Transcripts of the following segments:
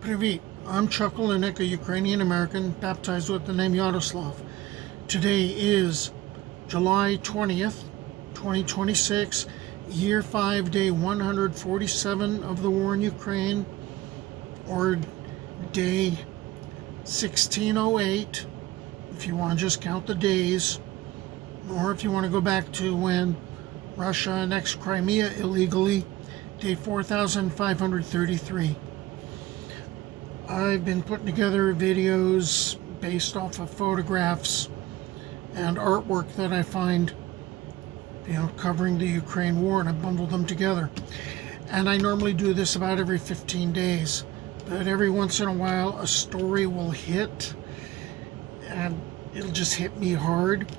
Привit, I'm Chuck Olenek, a Ukrainian American baptized with the name Yaroslav. Today is July 20th, 2026, year 5, day 147 of the war in Ukraine, or day 1608, if you want to just count the days, or if you want to go back to when Russia annexed Crimea illegally, day 4533. I've been putting together videos based off of photographs and artwork that I find, covering the Ukraine war, and I bundled them together. And I normally do this about every 15 days, but every once in a while a story will hit, and it'll just hit me hard.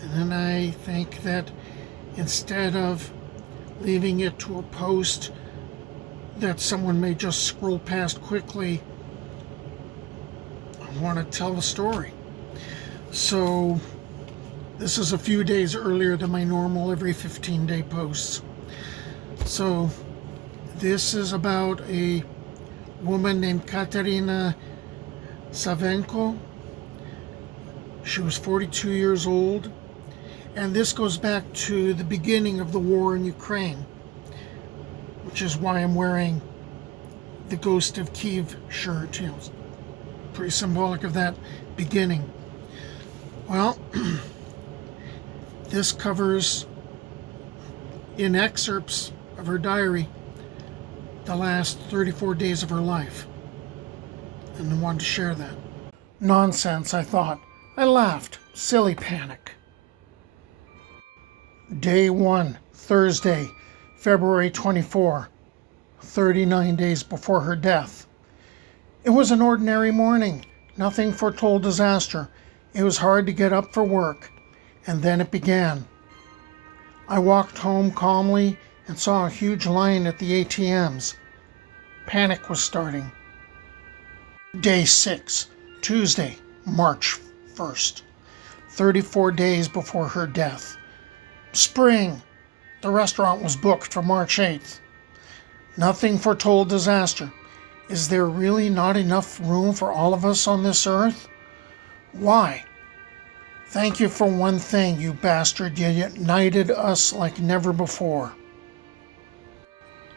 And then I think that instead of leaving it to a post that someone may just scroll past quickly, I want to tell the story. So this is a few days earlier than my normal every 15-day posts. So this is about a woman named Kateryna Savenko. She was 42 years old, and this goes back to the beginning of the war in Ukraine, which is why I'm wearing the Ghost of Kyiv shirt. Pretty symbolic of that beginning. Well, this covers, in excerpts of her diary, the last 34 days of her life. And I wanted to share that. Nonsense, I thought. I laughed. Silly panic. Day 1, Thursday, February 24, 39 days before her death. It was an ordinary morning. Nothing foretold disaster. It was hard to get up for work. And then it began. I walked home calmly and saw a huge line at the ATMs. Panic was starting. Day 6, Tuesday, March 1st, 34 days before her death. Spring. The restaurant was booked for March 8th. Nothing foretold disaster. Is there really not enough room for all of us on this earth? Why? Thank you for one thing, you bastard. You united us like never before.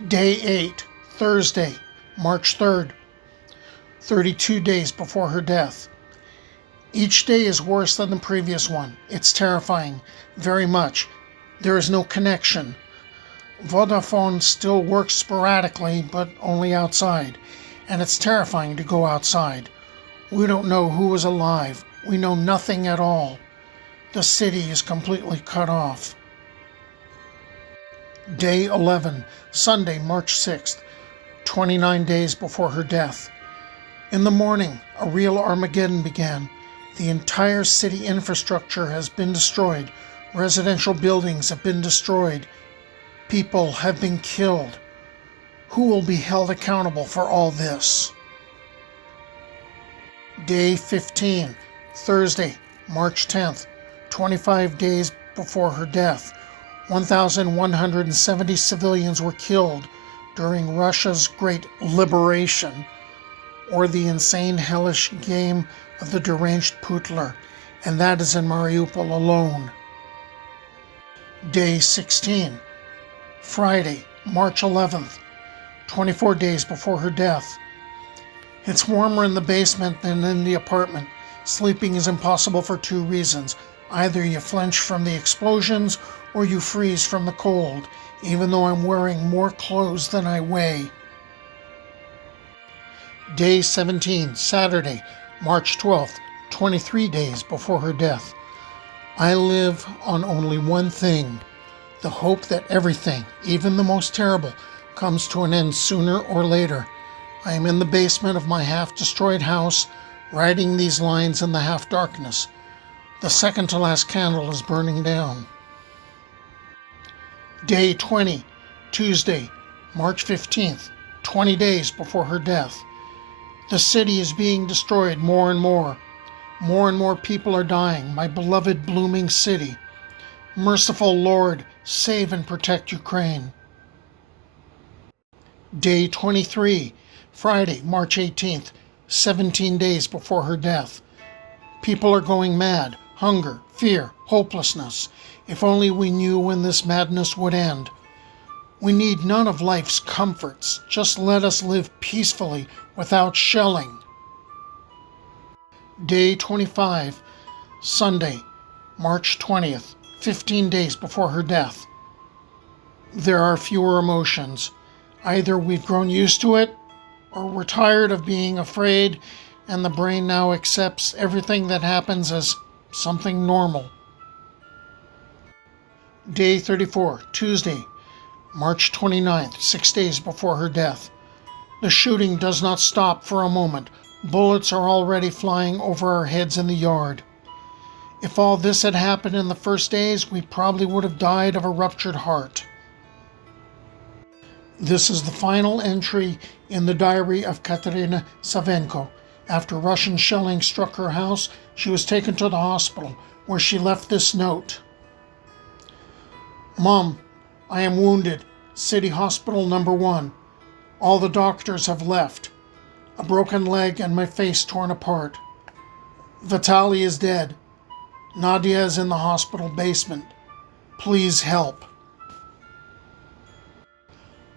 Day 8, Thursday, March 3rd, 32 days before her death. Each day is worse than the previous one. It's terrifying, very much. There is no connection. Vodafone still works sporadically, but only outside. And it's terrifying to go outside. We don't know who is alive. We know nothing at all. The city is completely cut off. Day 11, Sunday, March 6th, 29 days before her death. In the morning, a real Armageddon began. The entire city infrastructure has been destroyed. Residential buildings have been destroyed. People have been killed. Who will be held accountable for all this? Day 15, Thursday, March 10th, 25 days before her death. 1,170 civilians were killed during Russia's Great Liberation, or the insane, hellish game of the deranged Putler, and that is in Mariupol alone. Day 16, Friday, March 11th, 24 days before her death. It's warmer in the basement than in the apartment. Sleeping is impossible for two reasons. Either you flinch from the explosions or you freeze from the cold, even though I'm wearing more clothes than I weigh. Day 17, Saturday, March 12th, 23 days before her death. I live on only one thing, the hope that everything, even the most terrible, comes to an end sooner or later. I am in the basement of my half-destroyed house, writing these lines in the half-darkness. The second-to-last candle is burning down. Day 20, Tuesday, March 15th, 20 days before her death. The city is being destroyed more and more. More and more people are dying. My beloved blooming city. Merciful Lord, save and protect Ukraine. Day 23, Friday, March 18th, 17 days before her death. People are going mad. Hunger, fear, hopelessness. If only we knew when this madness would end. We need none of life's comforts. Just let us live peacefully without shelling. Day 25, Sunday, March 20th, 15 days before her death. There are fewer emotions. Either we've grown used to it, or we're tired of being afraid, and the brain now accepts everything that happens as something normal. Day 34, Tuesday, March 29th, 6 days before her death. The shooting does not stop for a moment. Bullets are already flying over our heads in the yard. If all this had happened in the first days, we probably would have died of a ruptured heart. This is the final entry in the diary of Kateryna Savenko. After Russian shelling struck her house, she was taken to the hospital, where she left this note. Mom, I am wounded. City Hospital number 1. All the doctors have left. A broken leg and my face torn apart. Vitaly is dead. Nadia is in the hospital basement. Please help.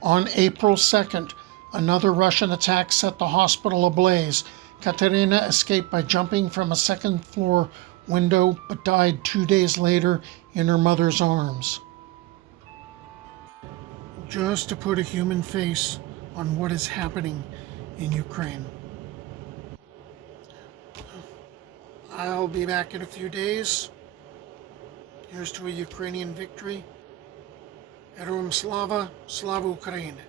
On April 2nd, another Russian attack set the hospital ablaze. Kateryna escaped by jumping from a second-floor window, but died 2 days later in her mother's arms. Just to put a human face on what is happening in Ukraine. I'll be back in a few days. Here's to a Ukrainian victory. Heroям слава, слава Україні!